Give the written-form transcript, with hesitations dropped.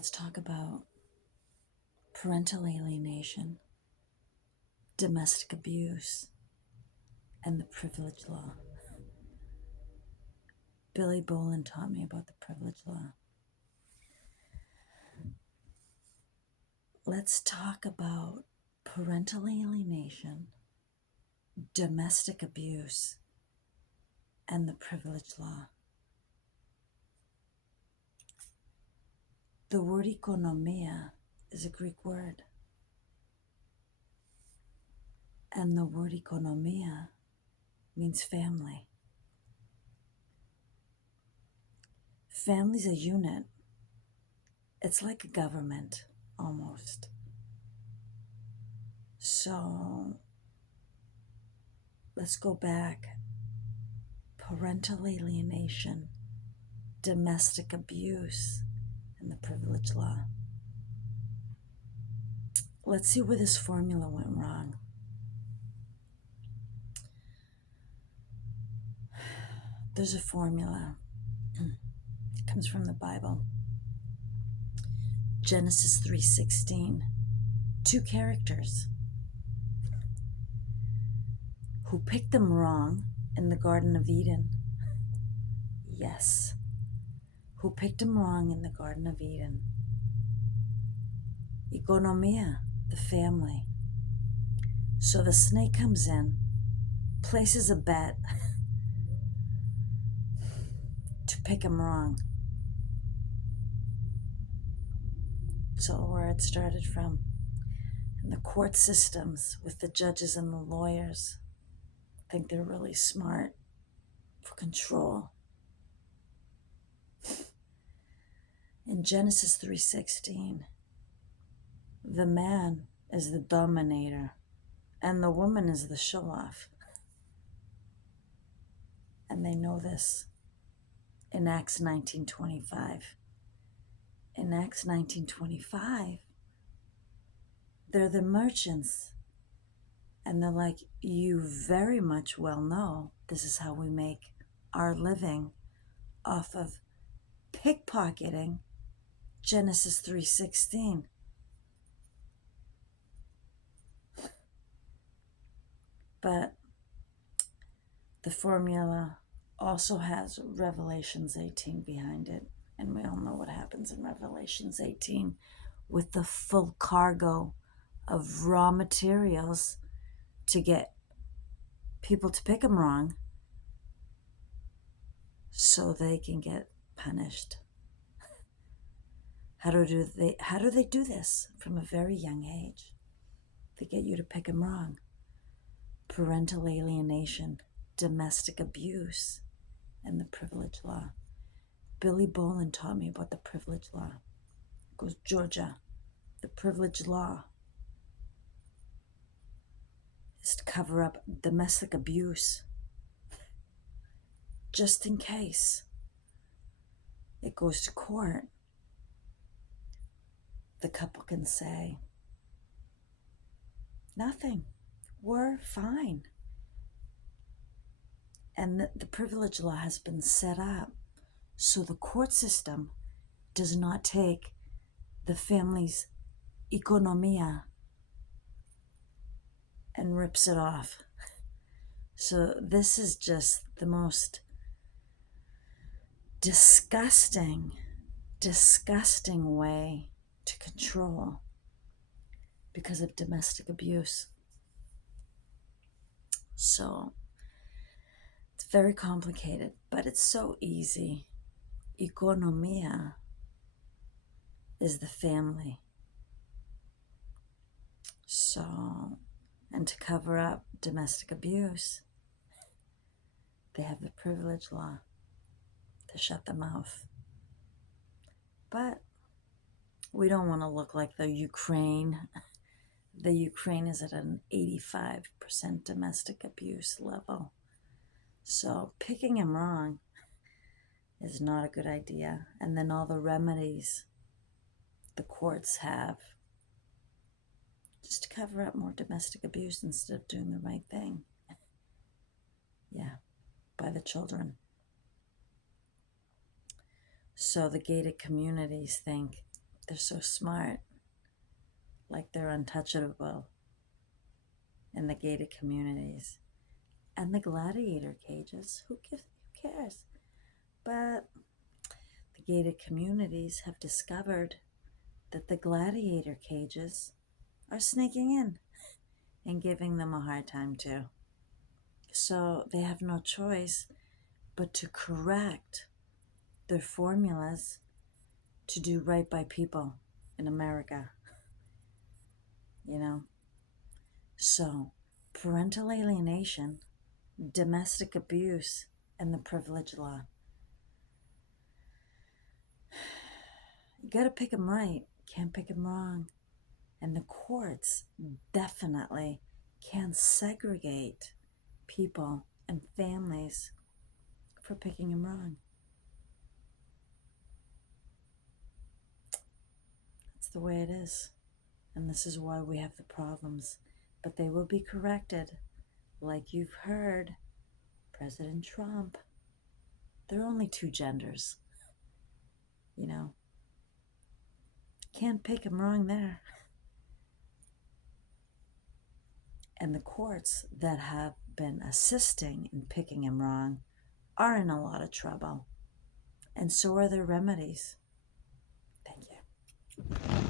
Let's talk about parental alienation, domestic abuse, and the privilege law. Billy Boland taught me about the privilege law. Let's talk about parental alienation, domestic abuse, and the privilege law. The word economia is a Greek word. And the word economia means family. Family's a unit. It's like a government, almost. So, let's go back. Parental alienation, domestic abuse, and the privilege law. Let's see where this formula went wrong. There's a formula. It comes from the Bible. Genesis 3:16. Two characters who picked them wrong in the Garden of Eden. Yes. Who picked them wrong in the Garden of Eden. Economia, the family. So the snake comes in, places a bet to pick him wrong. So where it started from. And the court systems with the judges and the lawyers think they're really smart for control. In Genesis 3:16, the man is the dominator and the woman is the show-off. And they know this in Acts 19:25. In Acts 19:25, they're the merchants. And they're like, you very much well know this is how we make our living off of pickpocketing. Genesis 3:16. But the formula also has Revelations 18 behind it. And we all know what happens in Revelations 18 with the full cargo of raw materials to get people to pick them wrong so they can get punished. How do they do this from a very young age? They get you to pick them wrong. Parental alienation, domestic abuse, and the privilege law. Billy Boland taught me about the privilege law. It goes, Georgia, the privilege law is to cover up domestic abuse. Just in case it goes to court, the couple can say, nothing, we're fine. And the privilege law has been set up so the court system does not take the family's economia and rips it off. So this is just the most disgusting way to control because of domestic abuse. So it's very complicated, but it's so easy. Economia is the family. So, and to cover up domestic abuse, they have the privilege law to shut the mouth. But we don't want to look like the Ukraine. The Ukraine is at an 85% domestic abuse level. So picking him wrong is not a good idea. And then all the remedies the courts have just to cover up more domestic abuse instead of doing the right thing. Yeah, by the children. So the gated communities think they're so smart, like they're untouchable in the gated communities. And the gladiator cages, who cares? But the gated communities have discovered that the gladiator cages are sneaking in and giving them a hard time too. So they have no choice but to correct their formulas to do right by people in America. You know? So, parental alienation, domestic abuse, and the privilege law. You gotta pick them right, can't pick them wrong. And the courts definitely can segregate people and families for picking them wrong. That's the way it is. And this is why we have the problems. But they will be corrected. Like you've heard, President Trump, there are only two genders. You know, can't pick him wrong there. And the courts that have been assisting in picking him wrong are in a lot of trouble. And so are their remedies. Thank you.